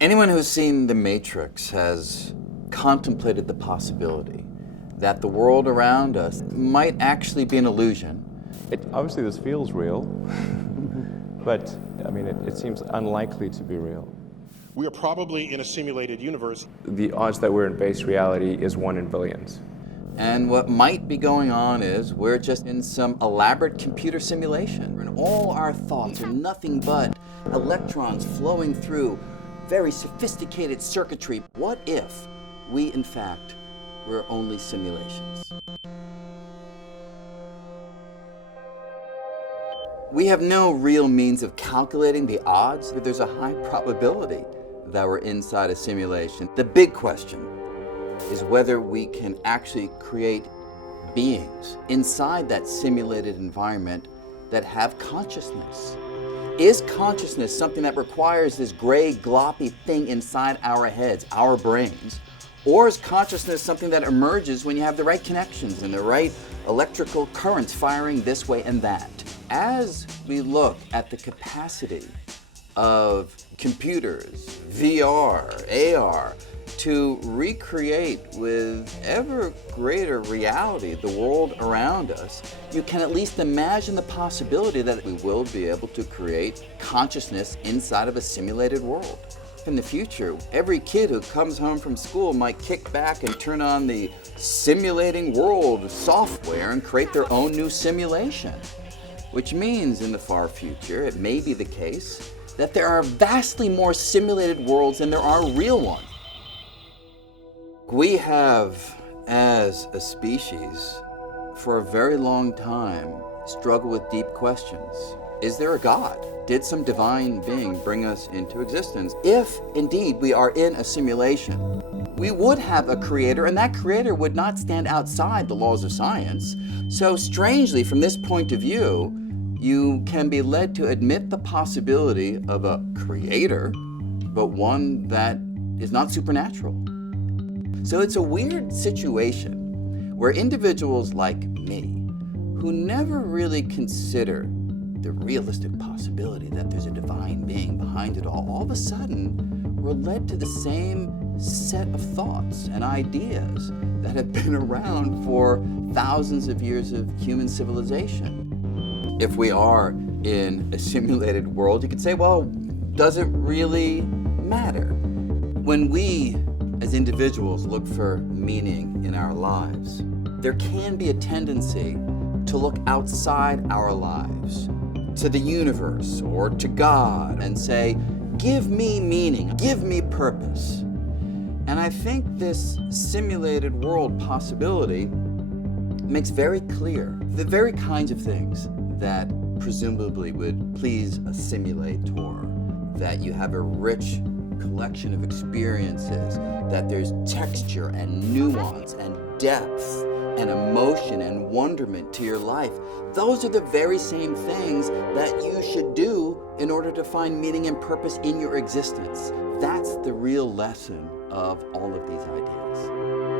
Anyone who's seen The Matrix has contemplated the possibility that the world around us might actually be an illusion. Obviously this feels real, but I mean, it seems unlikely to be real. We are probably in a simulated universe. The odds that we're in base reality is 1 in billions. And what might be going on is we're just in some elaborate computer simulation, and all our thoughts are nothing but electrons flowing through very sophisticated circuitry. What if we, in fact, were only simulations? We have no real means of calculating the odds, but there's a high probability that we're inside a simulation. The big question is whether we can actually create beings inside that simulated environment that have consciousness. Is consciousness something that requires this gray, gloppy thing inside our heads, our brains? Or is consciousness something that emerges when you have the right connections and the right electrical currents firing this way and that? As we look at the capacity of computers, VR, AR, to recreate with ever greater reality the world around us, you can at least imagine the possibility that we will be able to create consciousness inside of a simulated world. In the future, every kid who comes home from school might kick back and turn on the simulating world software and create their own new simulation. Which means in the far future, it may be the case that there are vastly more simulated worlds than there are real ones. We have, as a species, for a very long time, struggled with deep questions. Is there a God? Did some divine being bring us into existence? If, indeed, we are in a simulation, we would have a creator, and that creator would not stand outside the laws of science. So strangely, from this point of view, you can be led to admit the possibility of a creator, but one that is not supernatural. So it's a weird situation where individuals like me, who never really consider the realistic possibility that there's a divine being behind it all of a sudden, we're led to the same set of thoughts and ideas that have been around for thousands of years of human civilization. If we are in a simulated world, you could say, well, does it really matter? When we, as individuals, look for meaning in our lives, there can be a tendency to look outside our lives, to the universe or to God, and say, give me meaning, give me purpose. And I think this simulated world possibility makes very clear the very kinds of things that presumably would please a simulator, that you have a rich collection of experiences, that there's texture and nuance and depth and emotion and wonderment to your life. Those are the very same things that you should do in order to find meaning and purpose in your existence. That's the real lesson of all of these ideas.